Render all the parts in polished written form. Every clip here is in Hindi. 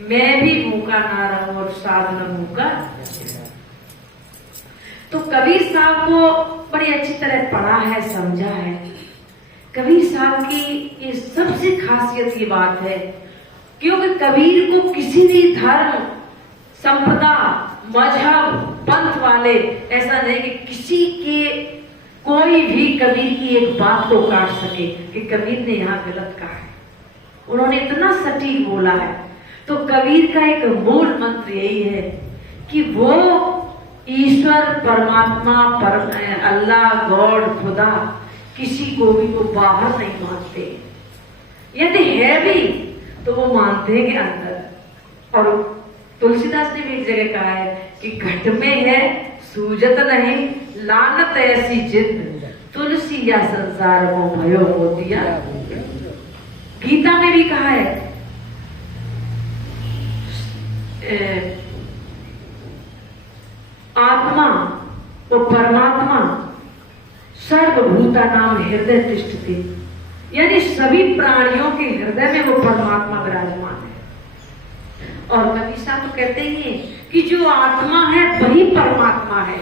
मैं भी भूखा ना रहूं और साध न भूखा। तो कबीर साहब को बड़ी अच्छी तरह पढ़ा है, समझा है। कबीर साहब की ये सबसे खासियत ये बात है, क्योंकि कबीर को किसी भी धर्म, संप्रदा, मजहब, पंथ वाले ऐसा नहीं कि किसी के कोई भी कबीर की एक बात को काट सके कि कबीर ने यहाँ गलत कहा है। उन्होंने इतना सटीक बोला है। तो कबीर का एक मूल मंत्र यही है कि वो ईश्वर, परमात्मा, अल्लाह, गॉड, खुदा किसी को भी वो बाहर नहीं मानते। यदि है भी तो वो मानते हैं कि अंदर। और तुलसीदास ने भी एक जगह कहा है कि घट में है सूजत नहीं, लानत ऐसी जिद, तुलसी या संसार को भयो मोतिया। गीता में भी कहा है आत्मा और परमात्मा सर्वभूता नाम हृदय तिष्ठति, यानी सभी प्राणियों के हृदय में वो परमात्मा विराजमान है। और कबीर साहब तो कहते ही हैं कि जो आत्मा है वही परमात्मा है,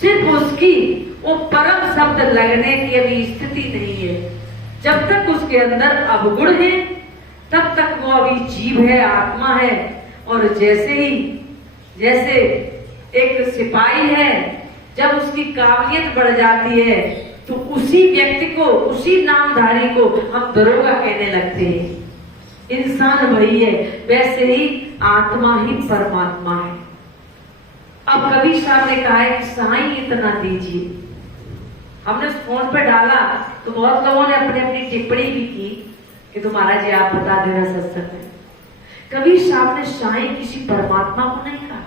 सिर्फ उसकी वो परम शब्द लगने की अभी स्थिति नहीं है। जब तक उसके अंदर अवगुण है तब तक वो अभी जीव है, आत्मा है। और जैसे एक सिपाही है, जब उसकी काबिलियत बढ़ जाती है तो उसी व्यक्ति को, उसी नामधारी को हम दरोगा कहने लगते हैं। इंसान वही है, वैसे ही आत्मा ही परमात्मा है। अब कबीर साहब ने कहा है कि साईं इतना दीजिए। हमने फोन पे डाला तो बहुत लोगों ने अपनी अपनी टिप्पणी भी की कि तुम्हारा जी आप बता देना सत्संग में। कबीर साहब ने साईं किसी परमात्मा को नहीं कहा,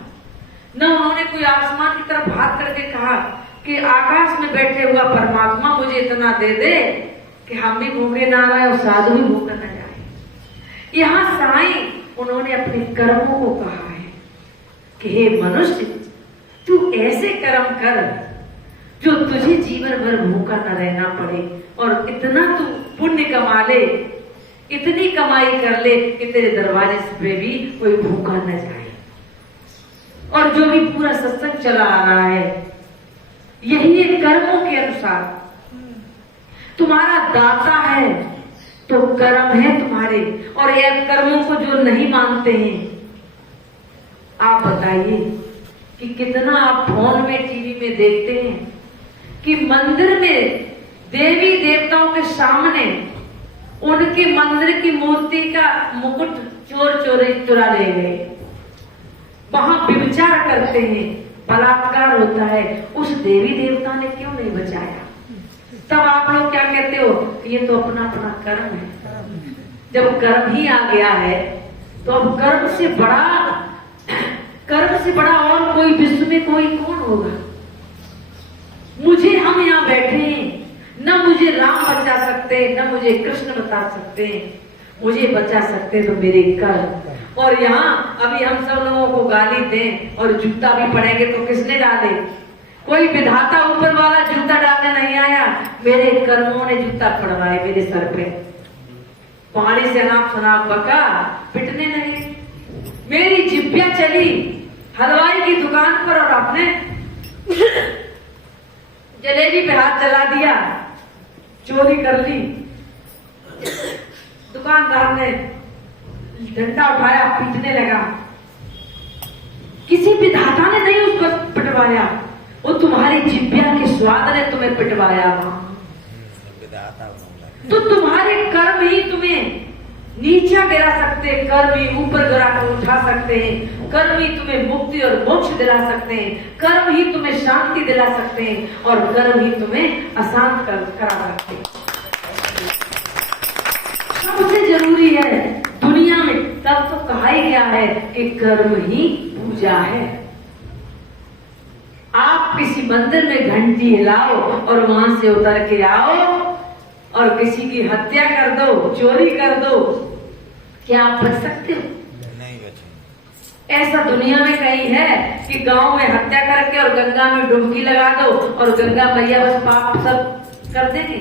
न उन्होंने कोई आसमान की तरफ हाथ करके कहा कि आकाश में बैठे हुआ परमात्मा मुझे इतना दे दे कि हम भी भूखे ना रहे और साधु भी भूखे न जाए। यहाँ साईं उन्होंने अपने कर्मों को कहा है कि हे मनुष्य, तू ऐसे कर्म कर जो तुझे जीवन भर भूखा न रहना पड़े, और इतना तू पुण्य कमा ले, इतनी कमाई कर ले कि तेरे दरवाजे पे भी कोई भूखा न जाए। और जो भी पूरा सत्संग चला आ रहा है यही है, कर्मों के अनुसार तुम्हारा दाता है तो कर्म है तुम्हारे। और यह कर्मों को जो नहीं मानते हैं, आप बताइए कि कितना आप फोन में, टीवी में देखते हैं कि मंदिर में देवी देवताओं के सामने उनके मंदिर की मूर्ति का मुकुट चुरा ले गए, वहां व्यभिचार करते हैं, बलात्कार होता है। उस देवी देवता ने क्यों नहीं बचाया? तब आप लोग क्या कहते हो, ये तो अपना अपना कर्म है। जब कर्म ही आ गया है तो अब कर्म से बड़ा और कोई विश्व में कोई कौन होगा? मुझे, हम यहाँ बैठे हैं, न मुझे राम बचा सकते, न मुझे कृष्ण बता सकते, मुझे बचा सकते तो मेरे कर्म। और यहाँ अभी हम सब लोगों को गाली दें और जूता भी पड़ेंगे तो किसने डाले? कोई विधाता ऊपर वाला जूता डालने नहीं आया, मेरे कर्मों ने जूता पड़वाए मेरे सर पे। पानी से अनाप शनाप बका, पिटने लगे। मेरी जिब्बिया चली हलवाई की दुकान पर और आपने जलेबी पे हाथ चला दिया, चोरी कर ली। दुकानदार ने डंडा उठाया, पीटने लगा। किसी विधाता ने नहीं उसको पिटवाया, वो तुम्हारी जिब्बिया के स्वाद ने तुम्हें पिटवाया। तो तुम्हारे कर्म ही तुम्हें नीचा गिरा सकते हैं, कर्म ही ऊपर गिरा कर उठा सकते हैं, कर्म ही तुम्हें मुक्ति और मोक्ष दिला सकते हैं, कर्म ही तुम्हें शांति दिला सकते हैं, और कर्म ही तुम्हें अशांत करा सकते हैं। सबसे जरूरी है दुनिया में, तब तो कहा ही गया है कि कर्म ही पूजा है। आप किसी मंदिर में घंटी हिलाओ और वहां से उतर के आओ और किसी की हत्या कर दो, चोरी कर दो, क्या आप बच सकते हो? नहीं बचे। ऐसा दुनिया में कहीं है कि गांव में हत्या करके और गंगा में डुबकी लगा दो और गंगा मैया बस पाप सब कर देंगे?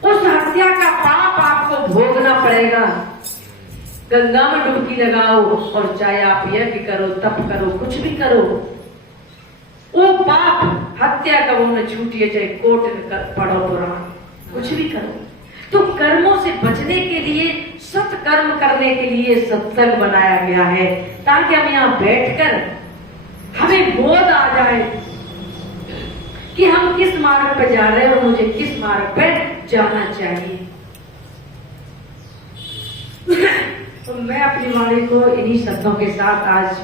उस हत्या का पाप आपको भोगना पड़ेगा। गंगा में डुबकी लगाओ और चाहे आप यज्ञ करो, तप करो, कुछ भी करो, वो पाप हत्या का वो न छूटिए, चाहे कोट पढ़ो पुराण, कुछ भी करो। तो कर्मों से बचने के लिए, सत्कर्म करने के लिए सत्संग बनाया गया है, ताकि हम यहाँ बैठकर हमें बोध आ जाए कि हम किस मार्ग पर जा रहे हैं और मुझे किस मार्ग पर जाना चाहिए। तो मैं अपनी वाणी को इन्हीं शब्दों के साथ आज